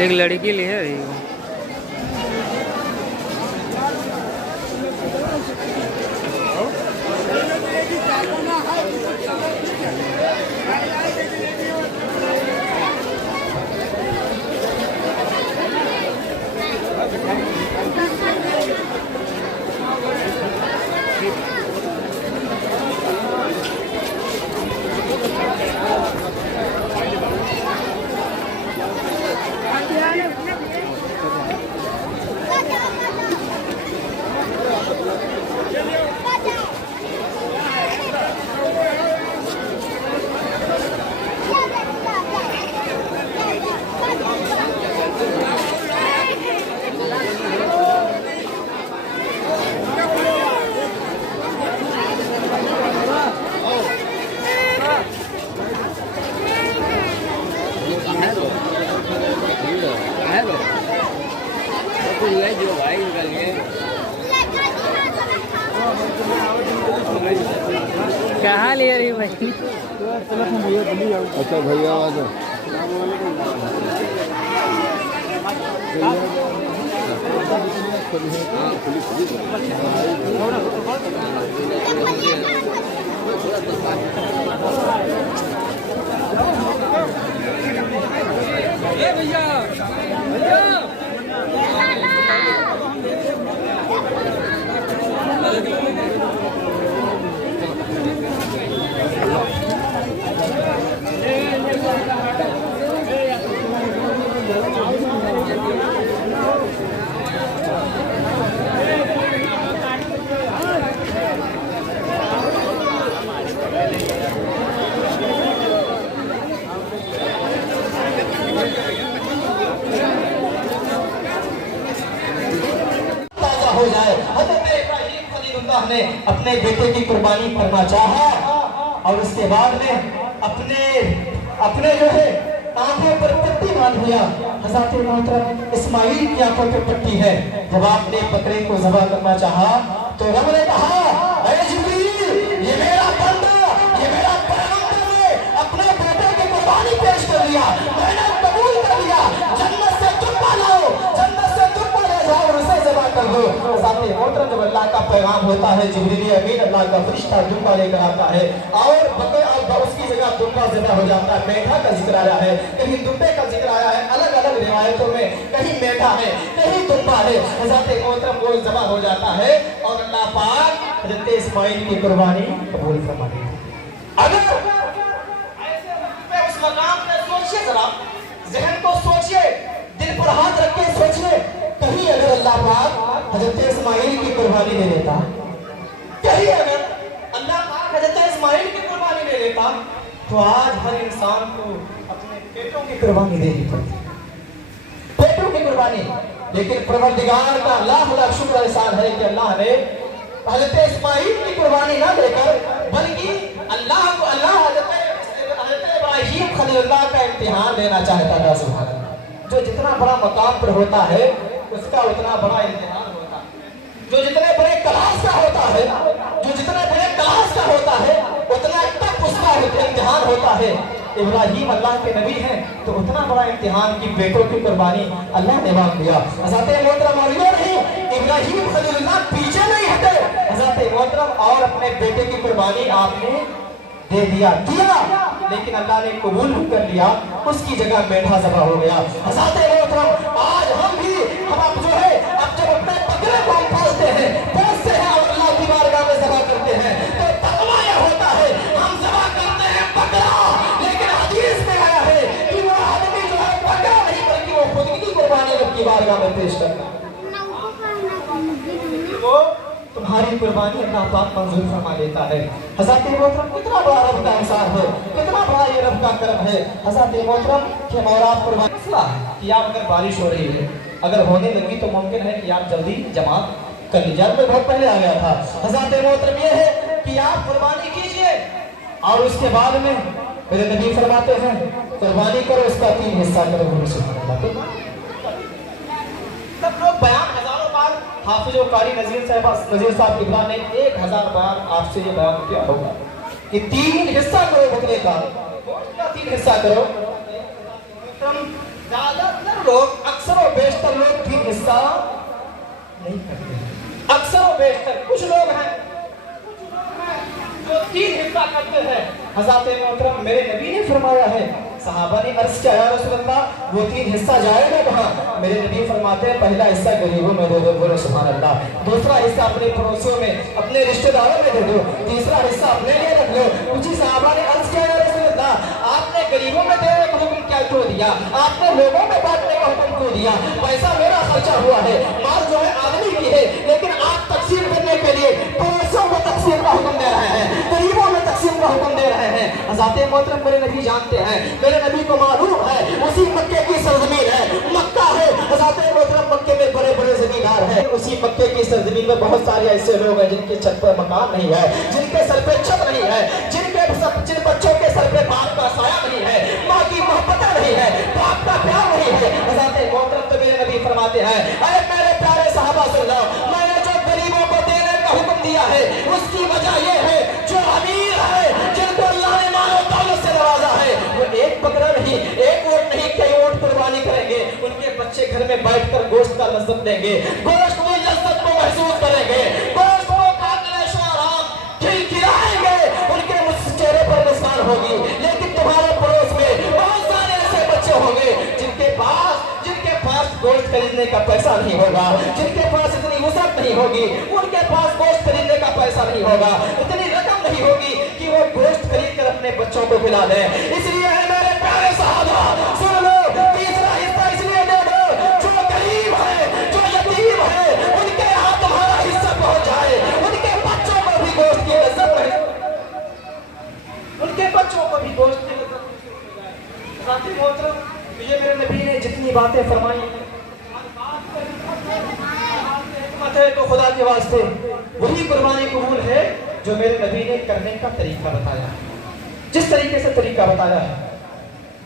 एक लड़की ली है वो। क्या हाल है रे भाई? अच्छा भैया आवाज भैया हो जाए। हज़रत इब्राहीम खलीलुल्लाह ने अपने बेटे की कुर्बानी करना चाहा और उसके बाद में अपने जो है आंखों पर पट्टी बांध लिया। हज़रत मोहतरम इस्माइल की आंखों पर पट्टी है। जब आपने बकरे को ज़बह करना चाहा तो रब ने कहा, ऐ जिब्रील, ये मेरा बंदा, ये मेरा पैगंबर ने अपने बेटे की कुर्बानी पेश कर लिया, मैंने कबूल कर लिया। जन्नत से दुम्बा लाओ, जन्नत से दुम्बा ले जाओ और उसे ज़बह कर दो। साथ ही मोहतरम जब अल्लाह का पैगाम होता है, जिब्रील अमीन अल्लाह का फरिश्ता दुम्बा लेकर आता है और बकरे और उसकी जगह दुम्बा ज़िंदा हो जाता है। मेंढा का जिक्र आया है, कहीं दुम्बे का जिक्र आया है, अलग अलग रिवायतों में कहीं मेंढा है, कहीं दुम्बा है। हज़रत मोहतरम वो ज़बह हो जाता है और अल्लाह पाक हज़रत इस्माइल की कुर्बानी कबूल फरमा ली। अगर ऐसे वक्त उस मकाम पे सोचिए, जरा ज़हन को सोचिए, दिल पर हाथ रख के सोचिए, कहीं अगर अल्लाह पाक हज़रत इस्माइल की कुर्बानी ले लेता, कहीं अगर अल्लाह पाक हज़रत इस्माइल की कुर्बानी ले लेता तो आज हर इंसान को अपने पेटों की कुर्बानी देनी पड़ती, पेटों की कुर्बानी। लेकिन परवरदिगार का लाख लाख शुक्र एहसान है कि अल्लाह ने हज़रत इस्माइल की कुर्बानी ना देकर बल्कि अल्लाह हज़रत इब्राहीम खलीलुल्लाह का इम्तिहान लेना चाहता था। सुभान अल्लाह। जो जितना बड़ा मकाम पर होता है उसका उतना बड़ा इम्तिहान होता है। जो जितने बड़े क्लास का होता है, जो जितने बड़े क्लास का होता है उतना तक उसका इम्तिहान होता है। इब्राहीम अल्लाह के नबी हैं तो उतना बड़ा इम्तिहान की बेटों की कुर्बानी अल्लाह ने मांग दिया। हज़रत मोहतरम और ये नहीं, इब्राहीम खलीलुल्लाह पीछे नहीं हटे। हज़रत मोहतरम और अपने बेटे की कुर्बानी आपने दे दिया, लेकिन अल्लाह ने कबूल भी कर लिया। उसकी जगह मेंढा ज़बह हो गया। हज़रत मोहतरम आज हम भी अब जो है अब जब अपने बकरे को हम पालते हैं, पोसते हैं और अल्लाह की बारगाह में ज़बह करते हैं तो तकवा यह होता है, हम ज़बह करते हैं बकरा, लेकिन हदीस में आया है कि वो आदमी जो है बकरा नहीं बल्कि वो खुद की कुर्बानी रब की बारगाह में पेश करता है। वो तुम्हारी कुर्बानी अल्लाह पाक मंजूर फरमा लेता है। हज़रत मोहतरम कितना बड़ा रब का एहसान है, कितना बड़ा ये रब का करम है। हज़रत मोहतरम के मौलाद कुर्बानी मसला कि आप अगर बारिश हो रही है, अगर होने लगी तो मुमकिन है कि आप जल्दी जमात कर लीजिए। मैं बहुत पहले आ गया था। हज़रत मोहतरम ये है कि आप कुर्बानी कीजिए और उसके बाद में मेरे नबी फरमाते हैं कुर्बानी करो, उसका 3 हिस्सा करो। सब लोग बयान हजारों बार हाफिज कारी नज़ीर साहब इब्राहिम ने 1000 बार आपसे ये बयान किया होगा कि 3 हिस्सा करो बकरे का, 3 हिस्सा करो। ज्यादातर लोग, अक्सर और बेशतर लोग 3 हिस्सा नहीं करते हैं। अक्सर और बेशतर कुछ लोग हैं जो 3 हिस्सा करते हैं। हज़रत मोहतरम मेरे नबी ने फरमाया है, सहाबा ने अर्ज किया, या रसूल अल्लाह, वो 3 हिस्सा जाएगा कहाँ? मेरे नबी फरमाते हैं, पहला हिस्सा गरीबों में दे दो, बोलो सुभान अल्लाह। दूसरा हिस्सा अपने पड़ोसियों में, अपने रिश्तेदारों में दे दो। तीसरा हिस्सा अपने लिए रख लो। कुछ सहाबा ने अर्ज किया, या रसूल अल्लाह, आपने गरीबों में देने का हुक्म क्या क्यों दिया? आपने लोगों में बांटने का हुक्म क्यों दिया? पैसा मेरा खर्चा हुआ है, माल जो है आदमी की है, लेकिन आप तकसीम करने के लिए पड़ोसियों को तकसीम का हुक्म दे रहे हैं, गरीबों में तकसीम का हुक्म दे रहे हैं। हज़रत मोहतरम मेरे नबी जानते हैं, मेरे नबी को मालूम है, उसी मक्के की सरजमीन है, मक्का है। हज़रत मोहतरम मक्के में बड़े बड़े जमींदार हैं। उसी मक्के की सरजमीन में बहुत सारे ऐसे लोग हैं जिनके छत पर मकान नहीं है, जिनके सर पे छत नहीं है, जिन बच्चों के सर पे बाप का साया नहीं है, माँ की मोहब्बत नहीं है, बाप का प्यार नहीं है। हज़रत मोहतरम तो मेरे नबी फरमाते हैं, अरे मेरे प्यारे साहबा सुन लो, मैंने जो गरीबों को देने का हुक्म दिया है उसकी वजह ये है, जो अमीर है, जिनको अल्लाह ने मानो दौलत से नवाजा है, वो एक बकरा नहीं, एक ऊंट नहीं, कई ऊंट कुर्बानी करेंगे। उनके बच्चे घर में बैठकर गोश्त का लज्जत लेंगे, गोश्त की लज्जत को महसूस करेंगे, गोश्त को खाकर ऐशो आराम खिलखिलाएंगे, उनके चेहरे पर मुस्कान होगी। लेकिन तुम्हारे पड़ोस में बहुत सारे ऐसे बच्चे होंगे जिनके पास गोश्त खरीदने का पैसा नहीं होगा, जिनके पास इतनी वसअत नहीं होगी, उनके पास गोश्त खरीदने का पैसा नहीं होगा, इतनी रकम नहीं होगी कि वो गोश्त खरीद कर अपने बच्चों को खिला दे। इसलिए है मेरे प्यारे साहबा, सुन लो, तीसरा हिस्सा इसलिए दे दो, जो गरीब है, जो यतीम है, उनके यहाँ तुम्हारा हिस्सा पहुंच जाए, उनके बच्चों को भी गोश्त की लज्जत नहीं, उनके बच्चों को भी गोश्त की लज्जत नहीं मोहतरम। ये मेरे नबी ने जितनी बातें फरमाई तो खुदा के वास्ते वही कुर्बानी कबूल है जो मेरे नबी ने करने का तरीका बताया, जिस तरीके से तरीका बताया है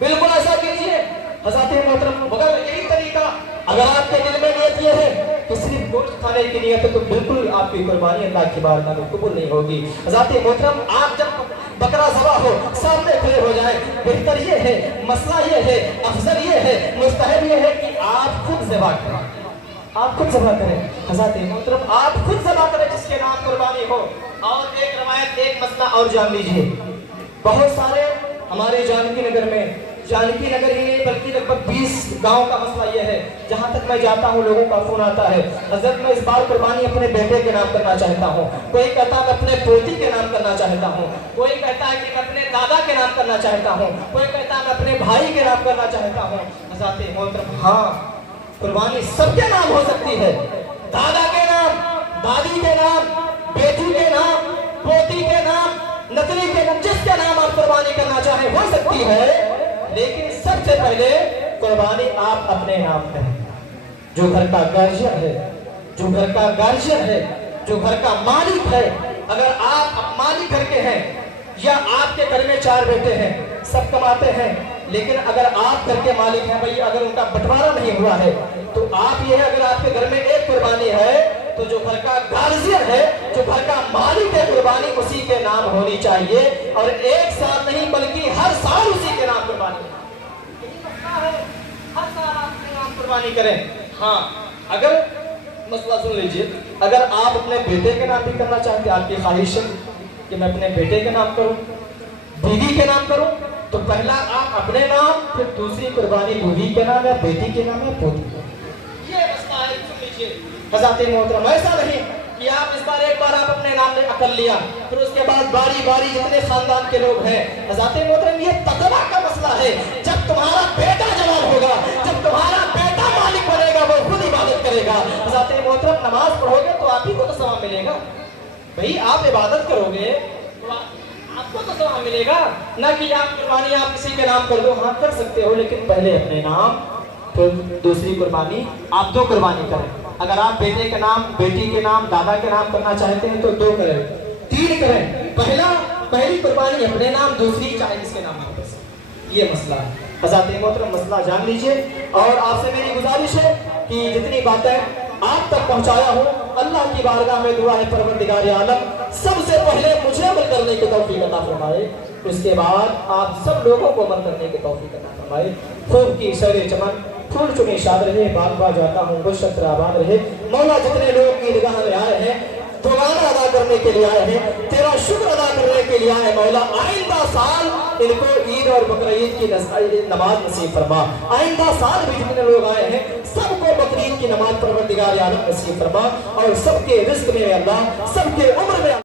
बिल्कुल ऐसा कीजिए। हज़रत मोहतरम मगर यही तरीका अगर आपके दिल में नियत ये है कि सिर्फ गोश्त खाने की नियत है तो बिल्कुल आपकी कुर्बानी अल्लाह की बारगाह में कबूल नहीं होगी। हज़रत मोहतरम आप जब बकरा ज़बा हो सामने खड़े हो जाए, बेहतर ये है, मसला ये है, अफजल ये है, मुस्तहब ये है कि आप खुद ज़बा करें, आप खुद ज़बा करें। हज़रत मोहतरम आप खुद ज़बा करें जिसके नाम कुर्बानी हो। और एक रवायत, एक मसला और जान लीजिए, बहुत सारे हमारे जानकी नगर में, जानकी नगर ही नहीं बल्कि लगभग 20 गांव का मसला यह है, जहां तक मैं जाता हूं लोगों का फोन आता है, हजरत मैं इस बार कुर्बानी अपने बेटे के नाम करना चाहता हूं, कोई कहता है मैं अपने पोती के नाम करना चाहता हूं, कोई कहता है कि मैं अपने दादा के नाम करना चाहता हूं, कोई कहता है मैं अपने भाई के नाम करना चाहता हूं। हज़रत मोहतरम हाँ, कुर्बानी सबके नाम हो सकती है, दादा के नाम, दादी के नाम, बेटी के नाम, पोती के नाम, नतनी के नाम, जिसके नाम आप कुर्बानी करना चाहें हो सकती है। लेकिन सबसे पहले कुर्बानी आप अपने नाम करें। जो घर का गार्जियन है, जो घर का गार्जियन है, जो घर का मालिक है, अगर आप मालिक घर के हैं या आपके घर में 4 बेटे हैं, सब कमाते हैं, लेकिन अगर आप घर के मालिक हैं भाई, अगर उनका बंटवारा नहीं हुआ है तो आप ये है, अगर आपके घर में एक कुर्बानी है तो जो घर का गार्जियन है, जो घर का मालिक है, कुर्बानी उसी के नाम होनी चाहिए। और एक साल नहीं बल्कि हर साल उसी के नाम कुर्बानी, हर साल अपने नाम कुर्बानी करें। हाँ, अगर मसला सुन लीजिए, अगर आप अपने बेटे के नाम भी करना चाहते हैं, आपकी ख्वाहिश है कि मैं अपने बेटे के नाम करूं, बीवी के नाम करूं, तो पहला आप अपने नाम, फिर दूसरी कुर्बानी बीवी के नाम या बेटी के नाम या पोती के नाम। ये मसला है, सुन लीजिए। हज़रत मोहतरम ऐसा नहीं कि आप इस बार एक बार आप अपने नाम ने कर लिया, फिर उसके बाद बारी बारी जितने खानदान के लोग हैं। हज़रत मोहतरम ये तकवा का मसला है। जब तुम्हारा बेटा जवान होगा, जब तुम्हारा बेटा मालिक बनेगा, वो खुद इबादत करेगा। हज़रत मोहतरम नमाज पढ़ोगे तो आप ही को तो सवाब मिलेगा भाई, आप इबादत करोगे तो आपको तो सवाब मिलेगा, ना कि आप कुर्बानी आप किसी के नाम कर दो। हाँ कर सकते हो, लेकिन पहले अपने नाम, फिर दूसरी कुर्बानी, आप 2 कुर्बानी करें। अगर आप बेटे के नाम, बेटी के नाम, दादा के नाम करना चाहते हैं तो 2 करें, 3 करें। पहली कुर्बानी अपने नाम, दूसरी चाहे जिसके नाम हो। ये मसला है। हज़रत मोहतरम मसला जान लीजिए। और आपसे मेरी गुजारिश है कि जितनी बातें आप तक पहुंचाया हो अल्लाह की बारगाह में दुआ है परवरदिगार आलम सबसे पहले मुझे अमल करने की तौफीक अता फरमाए, उसके बाद आप सब लोगों को अमल करने की तौफीक अता फरमाए। खूब की सरे चमन फूल चुने शाद रहे, बाग बाग जाता हूँ गुलशत्र आबाद रहे। मौला जितने लोग ईदगाह में आए हैं दुआना अदा करने के लिए आए हैं, तेरा शुक्र अदा करने के लिए आए मौला, आइंदा साल इनको ईद और बकरीद की नमाज नसीब फरमा। आइंदा साल भी जितने लोग आए हैं सबको बकरीद की नमाज परवरदिगार आलम नसीब फरमा और सबके रिज़्क़ में अल्लाह सबके उम्र में